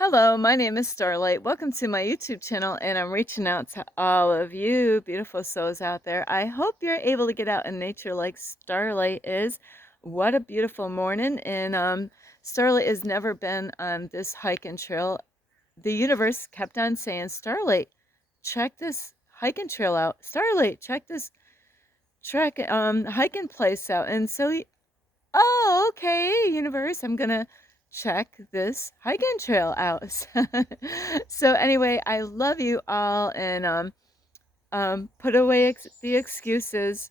Hello, my name is Starlight. Welcome to my YouTube channel, and I'm reaching out to all of you beautiful souls out there. I hope you're able to get out in nature like Starlight is. What a beautiful morning. And Starlight has never been on this hike and trail. The universe kept on saying, Starlight, check this hiking trail out. Starlight, check this hiking place out. And so oh, okay, universe, I'm gonna check this hiking trail out. So anyway, I love you all, and put away the excuses.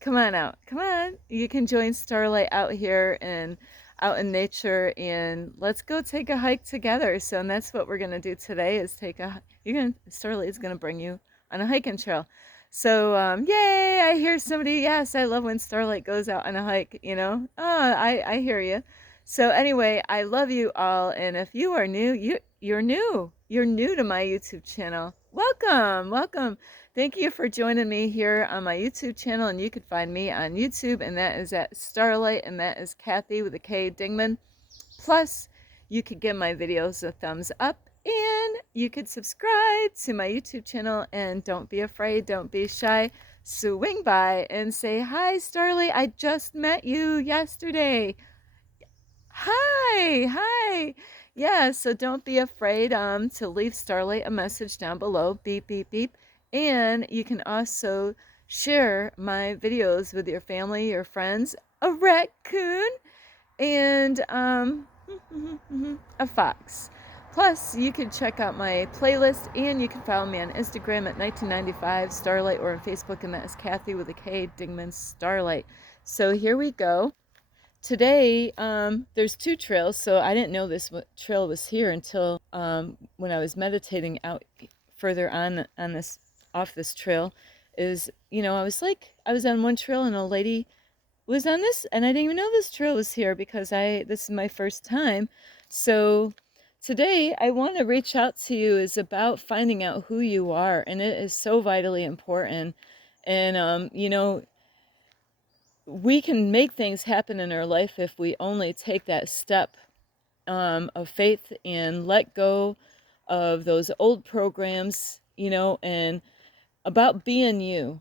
Come on out. Come on. You can join Starlight out here and out in nature, and let's go take a hike together. So, and that's what we're gonna do today is Starlight is gonna bring you on a hiking trail. So, yay! I hear somebody. Yes, I love when Starlight goes out on a hike. Oh, I hear you. So anyway, I love you all, and if you are new, you're new. You're new to my YouTube channel. Welcome, welcome. Thank you for joining me here on my YouTube channel, and you can find me on YouTube, and that is at Starlight, and that is Kathy with a K Dingman. Plus, you could give my videos a thumbs up, and you could subscribe to my YouTube channel, and don't be afraid, don't be shy. Swing by and say, hi, Starlight, I just met you yesterday. Hi, hi. Yeah, so don't be afraid to leave Starlight a message down below. Beep, beep, beep. And you can also share my videos with your family, your friends, a raccoon, and a fox. Plus, you can check out my playlist, and you can follow me on Instagram at 1995 Starlight, or on Facebook, and that is Kathy with a K Dingman Starlight. So here we go. Today, there's two trails, so I didn't know this trail was here until when I was meditating out further on this off this trail. I was on one trail and a lady was on this, and I didn't even know this trail was here because this is my first time. So today, I want to reach out to you is about finding out who you are, and it is so vitally important. And we can make things happen in our life if we only take that step of faith and let go of those old programs, and about being you.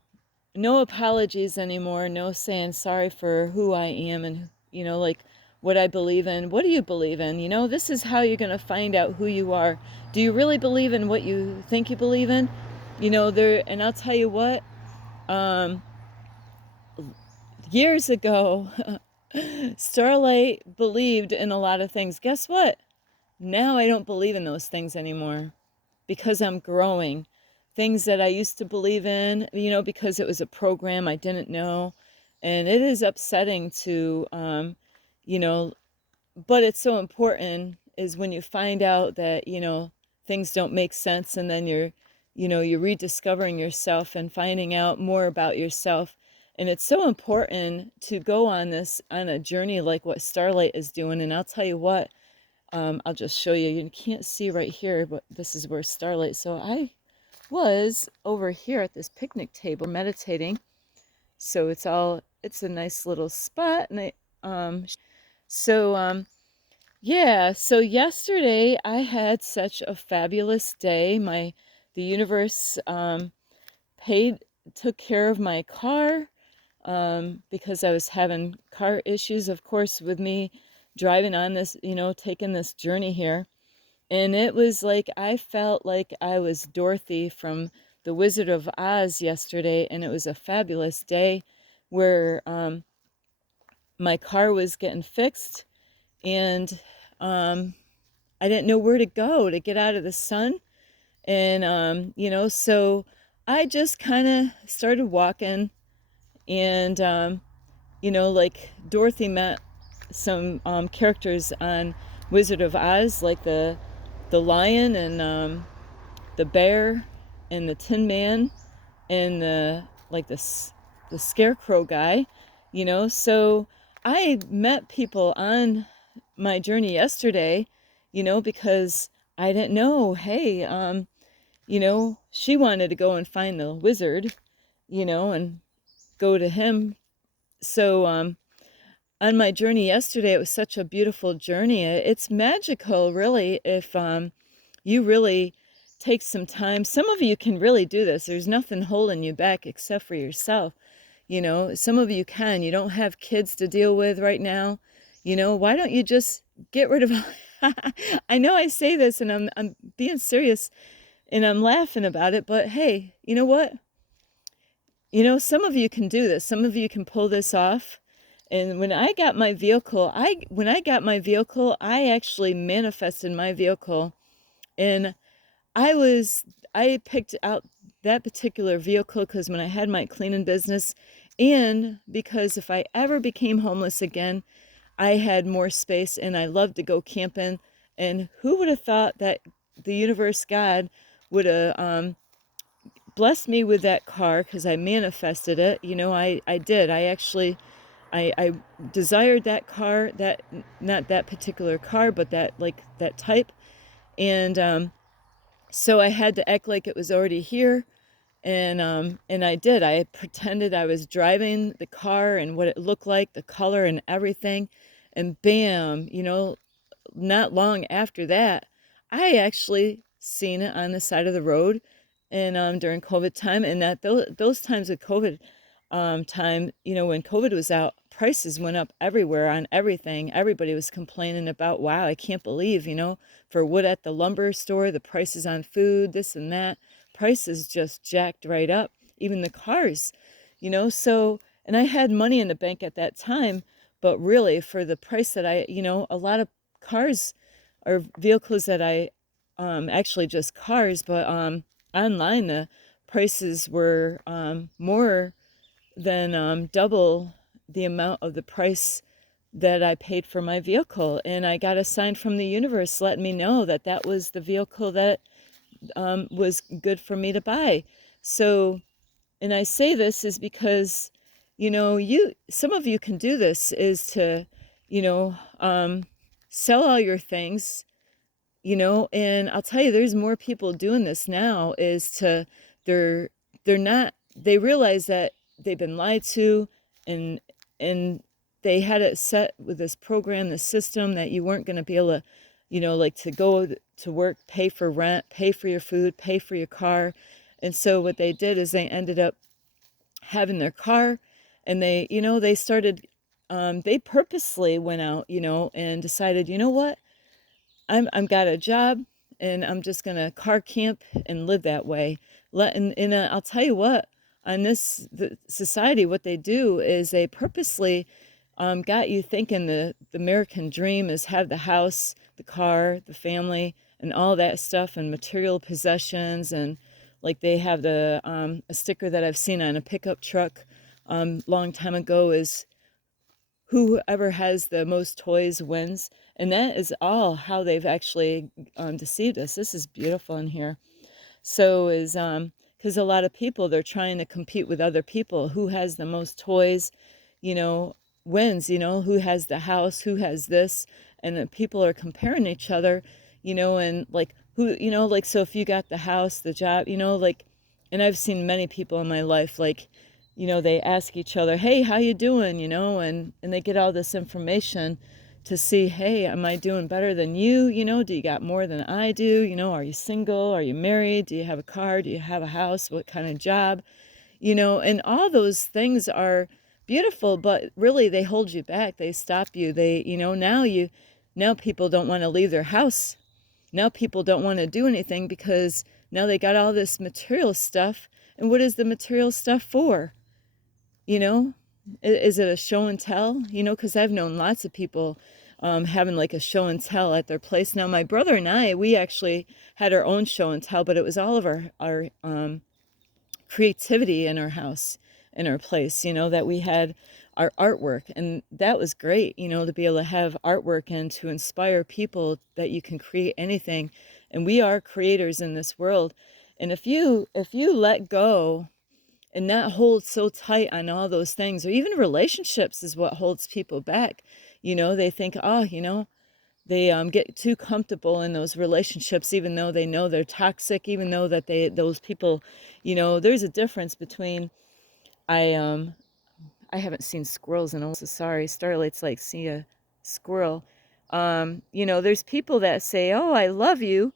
No apologies anymore, no saying sorry for who I am and, like what I believe in. What do you believe in? This is how you're going to find out who you are. Do you really believe in what you think you believe in? And I'll tell you what, years ago, Starlight believed in a lot of things. Guess what? Now I don't believe in those things anymore because I'm growing. Things that I used to believe in, because it was a program I didn't know. And it is upsetting to, you know, but it's so important is when you find out that, things don't make sense, and then you're rediscovering yourself and finding out more about yourself. And it's so important to go on a journey like what Starlight is doing. And I'll tell you what, I'll just show you. You can't see right here, but this is where Starlight. So I was over here at this picnic table meditating. So it's a nice little spot. And so, yeah, so yesterday I had such a fabulous day. The universe paid took care of my car because I was having car issues, of course, with me driving on this, taking this journey here. And it was like I felt like I was Dorothy from The Wizard of Oz yesterday, and it was a fabulous day where my car was getting fixed, and I didn't know where to go to get out of the sun. And, so I just kind of started walking, and, like Dorothy met some characters on Wizard of Oz, like the lion and the bear and the Tin Man and the scarecrow guy, So I met people on my journey yesterday, because I didn't know, hey, she wanted to go and find the wizard, and go to him. So on my journey yesterday, it was such a beautiful journey. It's magical, really, if you really take some time. Some of you can really do this. There's nothing holding you back except for yourself. Some of you can. You don't have kids to deal with right now. Why don't you just get rid of I know I say this and I'm being serious and I'm laughing about it, but hey, you know what? Some of you can do this. Some of you can pull this off. And when I got my vehicle, I actually manifested my vehicle, and I picked out that particular vehicle because when I had my cleaning business, and because if I ever became homeless again, I had more space and I loved to go camping. And who would have thought that the universe, God, would have blessed me with that car because I manifested it. I did. I desired that car, that not that particular car, but that type. And so I had to act like it was already here. And I did. I pretended I was driving the car and what it looked like, the color and everything. And bam, not long after that, I actually seen it on the side of the road, and during COVID time, and that those times of COVID time, when COVID was out, prices went up everywhere on everything. Everybody was complaining about, wow, I can't believe, for wood at the lumber store, the prices on food, this and that, prices just jacked right up. Even the cars, so, and I had money in the bank at that time, but really for the price that a lot of cars or vehicles that actually just cars, but online the prices were more than double the amount of the price that I paid for my vehicle. And I got a sign from the universe letting me know that that was the vehicle that was good for me to buy. So, and I say this is because, some of you can do this, is to, you know, um, sell all your things, and I'll tell you, there's more people doing this now, is to, they're, they're not, they realize that they've been lied to, and, and they had it set with this program, this system, that you weren't going to be able to, like to go to work, pay for rent, pay for your food, pay for your car. And so what they did is they ended up having their car, and they started, they purposely went out, and decided, you know what, I'm got a job, and I'm just gonna car camp and live that way. I'll tell you what, on the society, what they do is they purposely got you thinking the American dream is have the house, the car, the family, and all that stuff, and material possessions, and like they have a sticker that I've seen on a pickup truck long time ago is whoever has the most toys wins. And that is all how they've actually deceived us. This is beautiful in here. So is because a lot of people, they're trying to compete with other people. Who has the most toys, you know, wins, who has the house, who has this. And the people are comparing each other, and like who, like, so if you got the house, the job, like, and I've seen many people in my life, like, they ask each other, hey, how you doing, and they get all this information to see, hey, am I doing better than you? Do you got more than I do? Are you single? Are you married? Do you have a car? Do you have a house? What kind of job? And all those things are beautiful, but really they hold you back. They stop you. Now people don't want to leave their house. Now people don't want to do anything because now they got all this material stuff. And what is the material stuff for? You know, is it a show and tell? Because I've known lots of people having like a show and tell at their place. Now, my brother and I, we actually had our own show and tell, but it was all of our creativity in our house, in our place, that we had our artwork. And that was great, to be able to have artwork and to inspire people that you can create anything. And we are creators in this world. And if you let go and not hold so tight on all those things, or even relationships is what holds people back. They think, oh, they get too comfortable in those relationships, even though they know they're toxic, even though that those people, there's a difference between, I I haven't seen squirrels in a while, so sorry. Starlight's like, see a squirrel. There's people that say, oh, I love you.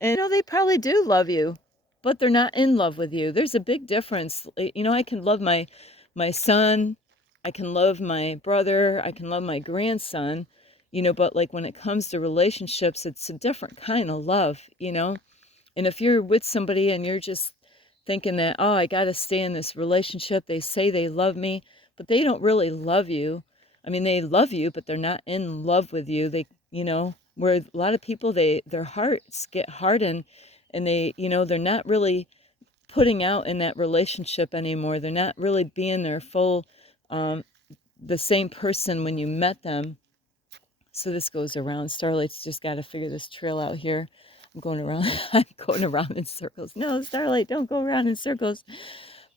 And, they probably do love you, but they're not in love with you. There's a big difference. I can love my son. I can love my brother. I can love my grandson, but like when it comes to relationships, it's a different kind of love. And if you're with somebody and you're just thinking that, oh, I got to stay in this relationship, they say they love me, but they don't really love you. I mean, they love you, but they're not in love with you. Where a lot of people, their hearts get hardened, and they're not really putting out in that relationship anymore. They're not really being their full, the same person when you met them. So this goes around. Starlight's just got to figure this trail out here. I'm going around. I'm going around in circles. No, Starlight, don't go around in circles.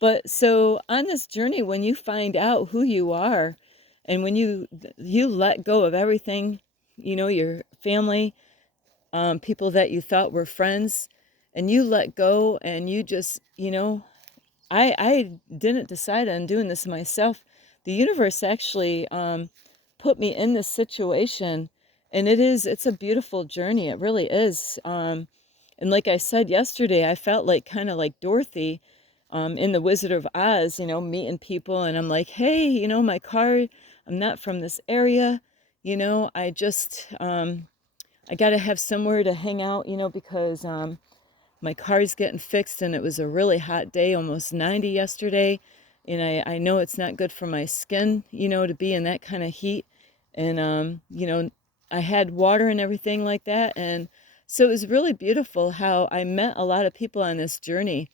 But so on this journey, when you find out who you are, and when you let go of everything, your family, people that you thought were friends, and you let go, and you just, I didn't decide on doing this myself. The universe actually put me in this situation, and it's a beautiful journey. It really is. And like I said yesterday, I felt like kind of like Dorothy in The Wizard of Oz, meeting people, and I'm like, hey, my car, I'm not from this area, I just, I got to have somewhere to hang out, because my car's getting fixed, and it was a really hot day, almost 90 yesterday, and I know it's not good for my skin, to be in that kind of heat, and, I had water and everything like that, and so it was really beautiful how I met a lot of people on this journey,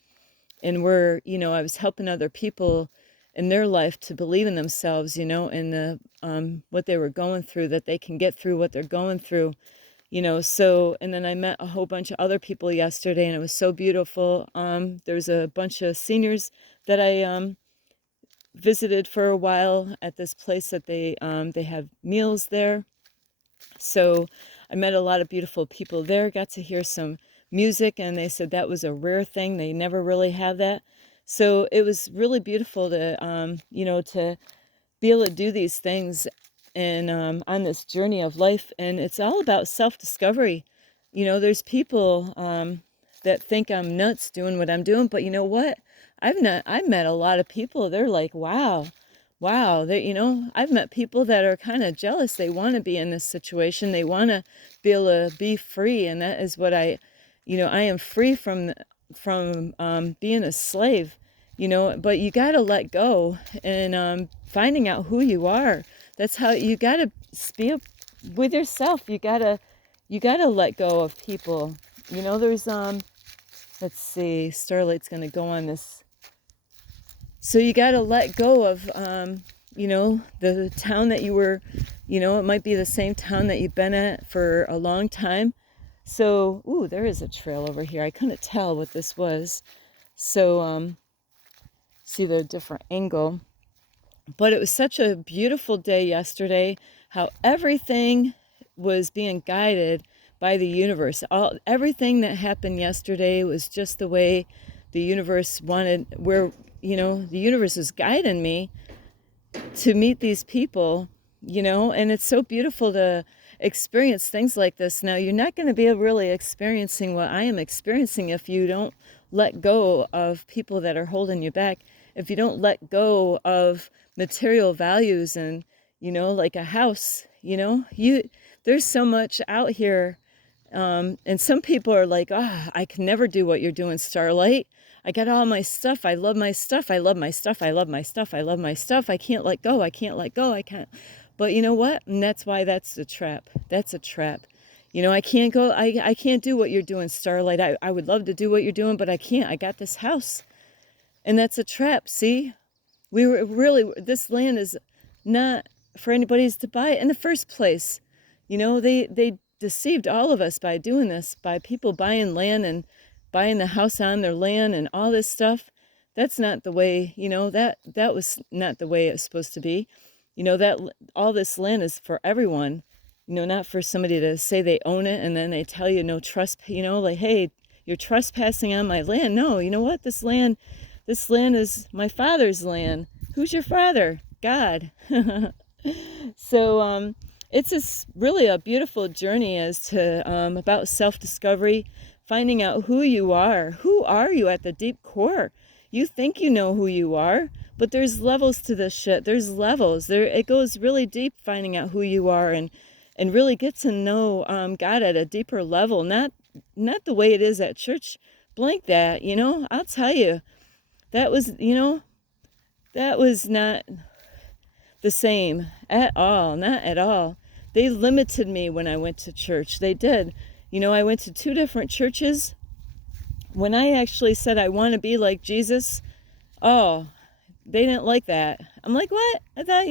and I was helping other people in their life to believe in themselves, and what they were going through, that they can get through what they're going through, so, and then I met a whole bunch of other people yesterday, and it was so beautiful. There's a bunch of seniors that I visited for a while at this place that they have meals there. So I met a lot of beautiful people there, got to hear some music, and they said that was a rare thing. They never really have that. So it was really beautiful to, to be able to do these things and on this journey of life. And it's all about self-discovery. There's people that think I'm nuts doing what I'm doing, but you know what? I've met a lot of people. They're like, wow. I've met people that are kind of jealous. They want to be in this situation. They want to be able to be free. And that is what I am free from being a slave, but you got to let go and finding out who you are. That's how you got to be with yourself. You got to let go of people. There's, let's see, Starlight's going to go on this. So you got to let go of, the town that you were, it might be the same town that you've been at for a long time. So, ooh, there is a trail over here. I couldn't tell what this was. So, see the different angle. But it was such a beautiful day yesterday, how everything was being guided by the universe. Everything that happened yesterday was just the way the universe wanted, where, the universe is guiding me to meet these people, and it's so beautiful to experience things like this. Now, you're not going to be really experiencing what I am experiencing if you don't let go of people that are holding you back, if you don't let go of material values and, like a house, there's so much out here. And some people are like, I can never do what you're doing, Starlight. I got all my stuff. I love my stuff. I love my stuff. I love my stuff. I love my stuff. I can't let go. I can't let go. I can't. But you know what? And that's why that's the trap. That's a trap. I can't go. I can't do what you're doing, Starlight. I would love to do what you're doing, but I can't. I got this house. And that's a trap. See? This land is not for anybody's to buy it in the first place. They deceived all of us by doing this, by people buying land and buying the house on their land and all this stuff. That's not the way, that was not the way it's supposed to be. That all this land is for everyone, not for somebody to say they own it and then they tell you no like, hey, you're trespassing on my land. No, you know what? This land is my father's land. Who's your father? God. So it's really a beautiful journey as to about self-discovery, finding out who you are. Who are you at the deep core? You think you know who you are, but there's levels to this shit. There's levels. It goes really deep, finding out who you are, and really get to know God at a deeper level. Not the way it is at church. Blank that, I'll tell you, that was, that was not the same at all. Not at all. They limited me when I went to church. They did. I went to 2 different churches. When I actually said I want to be like Jesus, oh, they didn't like that. I'm like, what? I thought,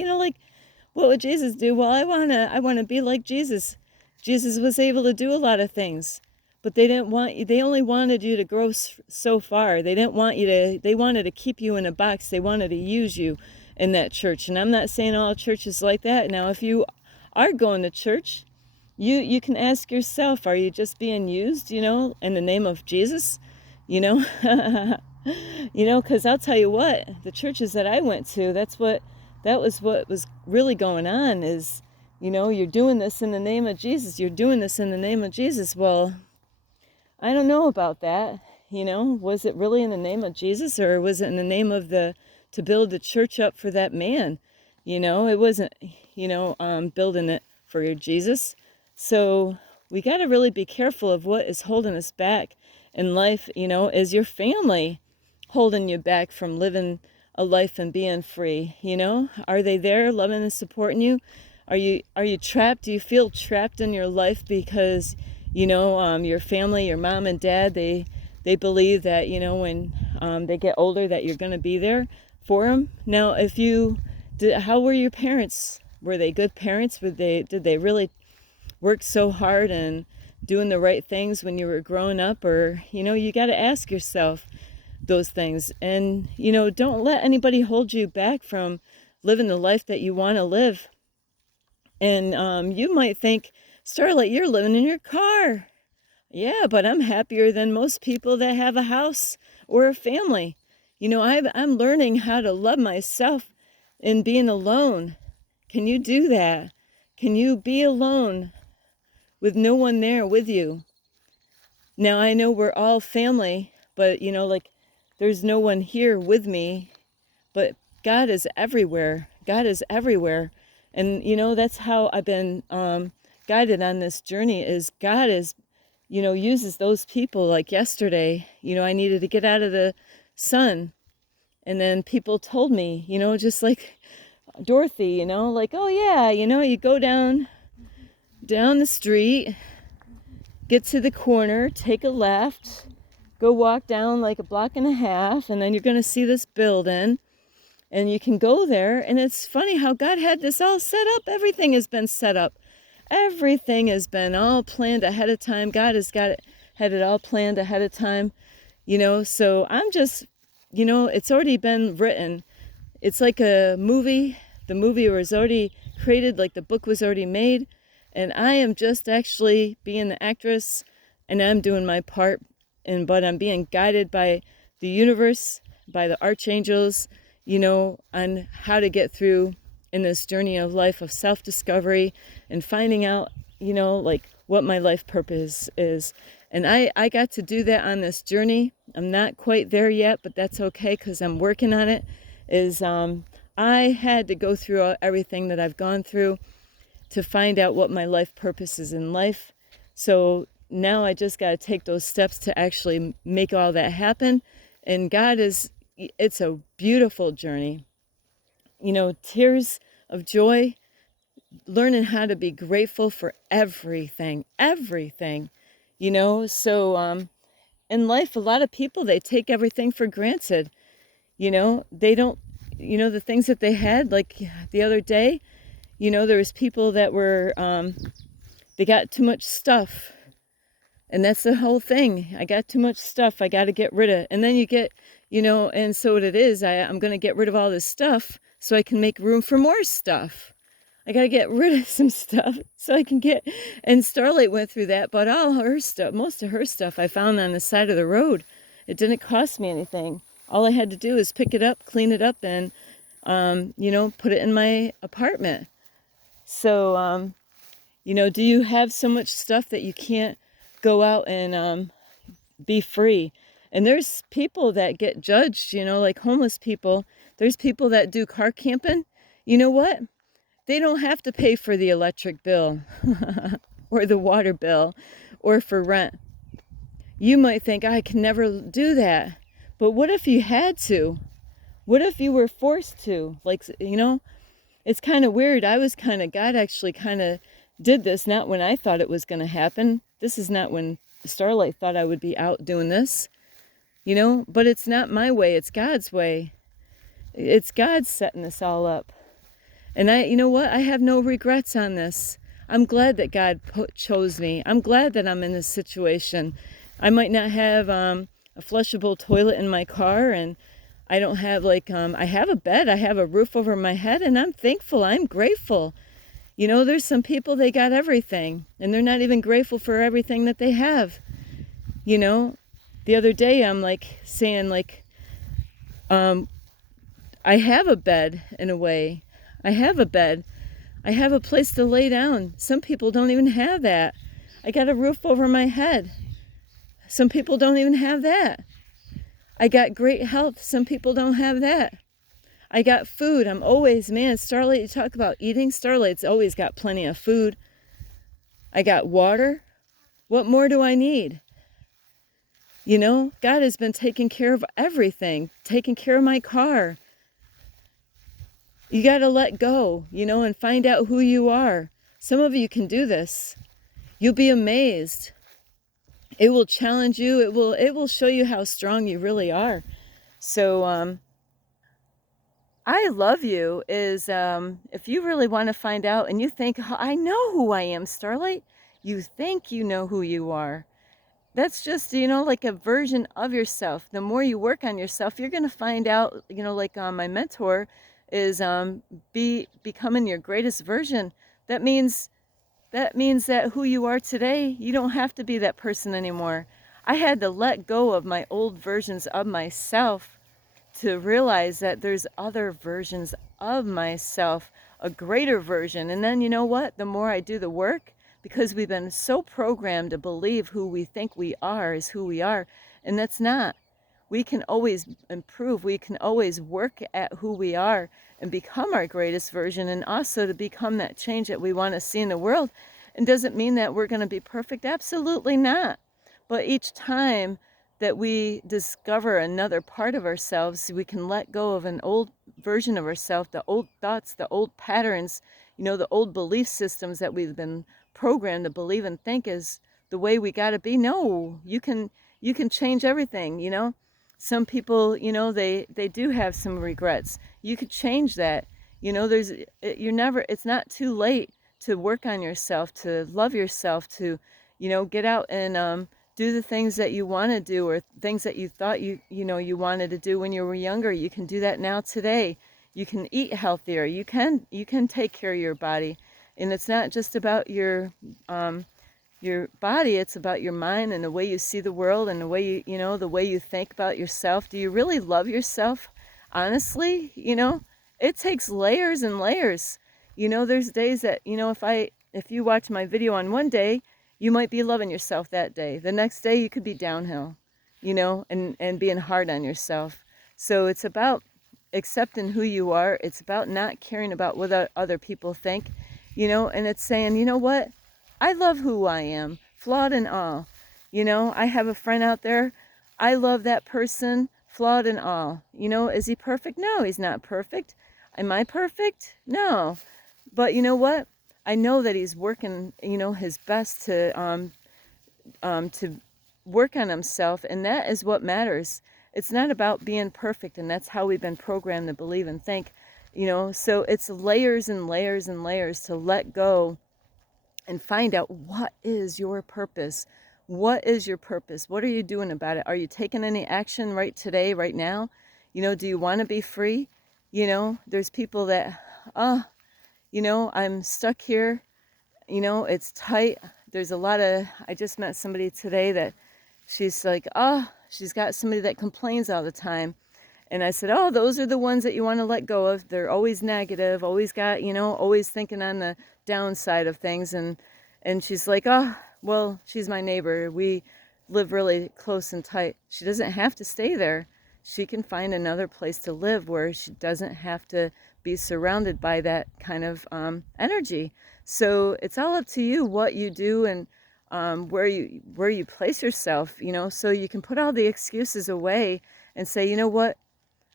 what would Jesus do? Well, I want to be like Jesus. Jesus was able to do a lot of things, but they only wanted you to grow so far. They wanted to keep you in a box. They wanted to use you in that church. And I'm not saying all churches like that. Now, if you are going to church, you can ask yourself, are you just being used, in the name of Jesus? Because I'll tell you what, the churches that I went to, that was what was really going on is, you're doing this in the name of Jesus. You're doing this in the name of Jesus. Well, I don't know about that. Was it really in the name of Jesus, or was it in the name of to build the church up for that man? It wasn't, building it for your Jesus. So we got to really be careful of what is holding us back in life. Is your family holding you back from living a life and being free? Are they there loving and supporting you? Are you trapped? Do you feel trapped in your life because, your family, your mom and dad, they believe that, when they get older that you're going to be there for them? Now, how were your parents? Were they good parents? Did they really work so hard and doing the right things when you were growing up? Or, you got to ask yourself those things. And, don't let anybody hold you back from living the life that you want to live. And you might think, Starlight, you're living in your car. Yeah, but I'm happier than most people that have a house or a family. I'm learning how to love myself in being alone. Can you do that? Can you be alone with no one there with you? Now, I know we're all family, but, there's no one here with me. But God is everywhere. God is everywhere. And, that's how I've been guided on this journey, is God is, uses those people. Like yesterday, I needed to get out of the sun. And then people told me, just like Dorothy, like, oh yeah, you go down the street, get to the corner, take a left, go walk down like a block and a half, and then you're going to see this building, and you can go there. And it's funny how God had this all set up. Everything has been set up. Everything has been all planned ahead of time. God has had it all planned ahead of time, so I'm just, it's already been written. It's like a movie. The movie was already created, like the book was already made, and I am just actually being the actress, and I'm doing my part, but I'm being guided by the universe, by the archangels, on how to get through in this journey of life of self-discovery and finding out, like what my life purpose is. And I got to do that on this journey. I'm not quite there yet, but that's okay, because I'm working on it. I had to go through everything that I've gone through to find out what my life purpose is in life. So now I just got to take those steps to actually make all that happen. And it's a beautiful journey. Tears of joy, learning how to be grateful for everything. So in life, a lot of people, they take everything for granted. They don't, the things that they had, like the other day, there was people that were, they got too much stuff. And that's the whole thing. I got too much stuff I got to get rid of. And then you get, and so what it is, I'm going to get rid of all this stuff so I can make room for more stuff. I got to get rid of some stuff so I can and Starlight went through that, but all her stuff, most of her stuff I found on the side of the road. It didn't cost me anything. All I had to do is pick it up, clean it up, and put it in my apartment. So, do you have so much stuff that you can't go out and be free? And there's people that get judged, like homeless people. There's people that do car camping. You know what? They don't have to pay for the electric bill or the water bill or for rent. You might think, I can never do that. But what if you had to? What if you were forced to? Like, it's kind of weird. God actually kind of did this, not when I thought it was going to happen. This is not when Starlight thought I would be out doing this, but it's not my way. It's God's way. It's God setting this all up. And you know what? I have no regrets on this. I'm glad that God chose me. I'm glad that I'm in this situation. I might not have a flushable toilet in my car, and I don't have I have a bed, I have a roof over my head, and I'm thankful. I'm grateful. There's some people, they got everything, and they're not even grateful for everything that they have. The other day I'm saying I have a bed in a way. I have a bed. I have a place to lay down. Some people don't even have that. I got a roof over my head. Some people don't even have that. I got great health. Some people don't have that. I got food. I'm always, Starlight, you talk about eating. Starlight's always got plenty of food. I got water. What more do I need? God has been taking care of everything, taking care of my car. You got to let go, and find out who you are. Some of you can do this. You'll be amazed. It will challenge you. It will show you how strong you really are. So, I love you is, if you really want to find out and you think, "Oh, I know who I am, Starlight," you think you know who you are. That's just, like a version of yourself. The more you work on yourself, you're going to find out, my mentor is becoming your greatest version. That means that who you are today, you don't have to be that person anymore. I had to let go of my old versions of myself to realize that there's other versions of myself, a greater version. And then you know what? The more I do the work, because we've been so programmed to believe who we think we are is who we are, and that's not. We can always improve. We can always work at who we are and become our greatest version, and also to become that change that we want to see in the world. And doesn't mean that we're going to be perfect. Absolutely not. But each time that we discover another part of ourselves, we can let go of an old version of ourselves, the old thoughts, the old patterns, the old belief systems that we've been programmed to believe and think is the way we got to be. No, you can change everything. Some people, they do have some regrets. You could change that. It's not too late to work on yourself, to love yourself, to get out and do the things that you want to do, or things that you thought you wanted to do when you were younger. You can do that now today. You can eat healthier. You can take care of your body. And it's not just about your body, it's about your mind and the way you see the world and the way the way you think about yourself. Do you really love yourself? Honestly, it takes layers and layers. There's days that, if you watch my video on one day, you might be loving yourself that day. The next day you could be downhill, and being hard on yourself. So it's about accepting who you are. It's about not caring about what other people think. And it's saying, you know what? I love who I am, flawed and all. I have a friend out there. I love that person, flawed and all. Is he perfect? No, he's not perfect. Am I perfect? No. But you know what? I know that he's working, his best to work on himself, and that is what matters. It's not about being perfect, and that's how we've been programmed to believe and think. So it's layers and layers and layers to let go and find out what is your purpose. What is your purpose? What are you doing about it? Are you taking any action right today, right now? Do you want to be free? There's people that, I'm stuck here. It's tight. There's a lot of, I just met somebody today that she's like, she's got somebody that complains all the time. And I said, oh, those are the ones that you want to let go of. They're always negative, always got, always thinking on the downside of things. And she's like, oh, well, she's my neighbor. We live really close and tight. She doesn't have to stay there. She can find another place to live where she doesn't have to be surrounded by that kind of energy. So it's all up to you what you do and where you place yourself, so you can put all the excuses away and say, you know what,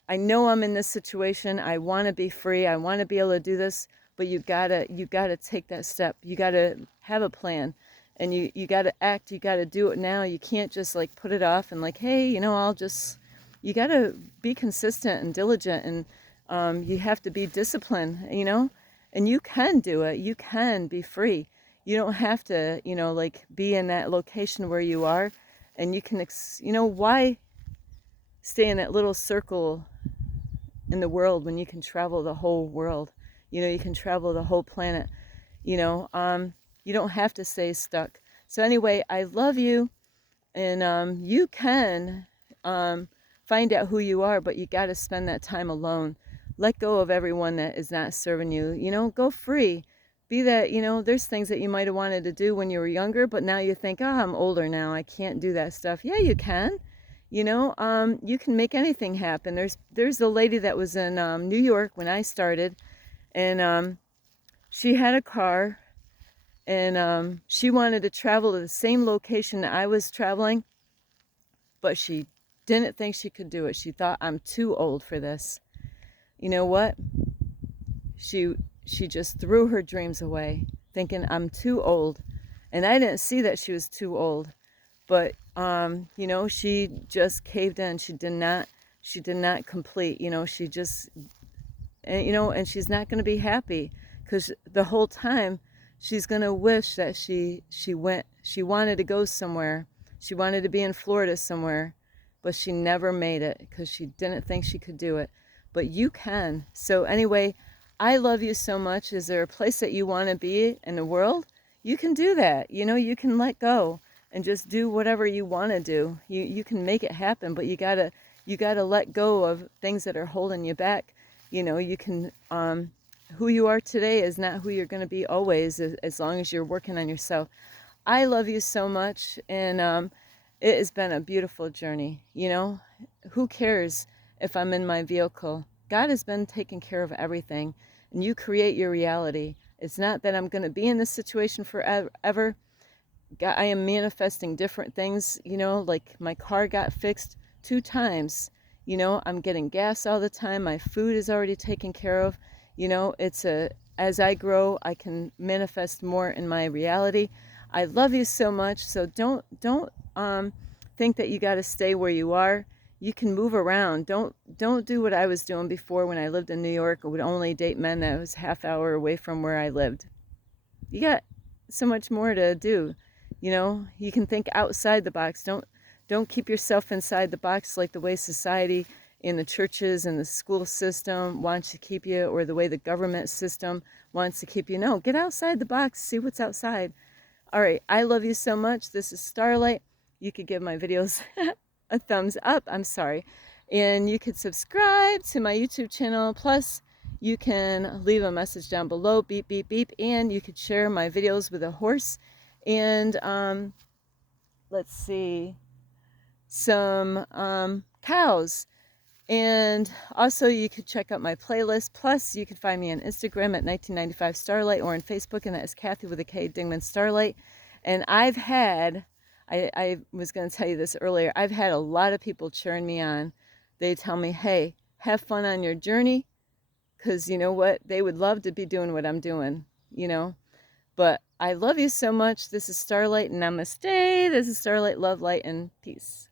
I know I'm in this situation. I want to be free. I want to be able to do this, but you gotta take that step. You gotta have a plan, and you gotta act. You gotta do it now. You can't just like put it off and like, hey, you gotta be consistent and diligent, and you have to be disciplined, and you can do it. You can be free. You don't have to, like be in that location where you are, and you can, why stay in that little circle in the world when you can travel the whole world? You can travel the whole planet. You don't have to stay stuck. So anyway, I love you, and you can find out who you are, but you got to spend that time alone. Let go of everyone that is not serving you. Go free. Be that, there's things that you might have wanted to do when you were younger, but now you think, oh, I'm older now, I can't do that stuff. Yeah, you can. You can make anything happen. There's a lady that was in New York when I started, and she had a car, and she wanted to travel to the same location that I was traveling, but she didn't think she could do it. She thought, I'm too old for this. You know what? She just threw her dreams away, thinking, I'm too old. And I didn't see that she was too old. But she just caved in. She did not complete. She just, and she's not going to be happy, because the whole time she's going to wish that she wanted to go somewhere. She wanted to be in Florida somewhere, but she never made it because she didn't think she could do it. But you can. So anyway, I love you so much. Is there a place that you want to be in the world? You can do that. You can let go and just do whatever you want to do. You can make it happen, but you gotta let go of things that are holding you back. You can who you are today is not who you're going to be always, as long as you're working on yourself. I love you so much, and it has been a beautiful journey. Who cares if I'm in my vehicle? God has been taking care of everything, and you create your reality. It's not that I'm going to be in this situation forever. God, I am manifesting different things, like my car got fixed 2 times. I'm getting gas all the time. My food is already taken care of. As I grow, I can manifest more in my reality. I love you so much. So don't think that you got to stay where you are. You can move around. Don't do what I was doing before when I lived in New York. I would only date men that was half hour away from where I lived. You got so much more to do. You can think outside the box. Don't keep yourself inside the box like the way society and the churches and the school system wants to keep you, or the way the government system wants to keep you. No, get outside the box. See what's outside. All right. I love you so much. This is Starlight. You could give my videos a thumbs up. I'm sorry. And you could subscribe to my YouTube channel. Plus, you can leave a message down below. Beep, beep, beep. And you could share my videos with a horse. And let's see, some cows. And also you could check out my playlist. Plus you could find me on Instagram at 1995 Starlight, or on Facebook, and that is Kathy with a K, Dingman Starlight. And I've had, I was going to tell you this earlier, I've had a lot of people cheering me on. They tell me, hey, have fun on your journey, because you know what, they would love to be doing what I'm doing, But I love you so much. This is Starlight, and namaste. This is Starlight, love, light, and peace.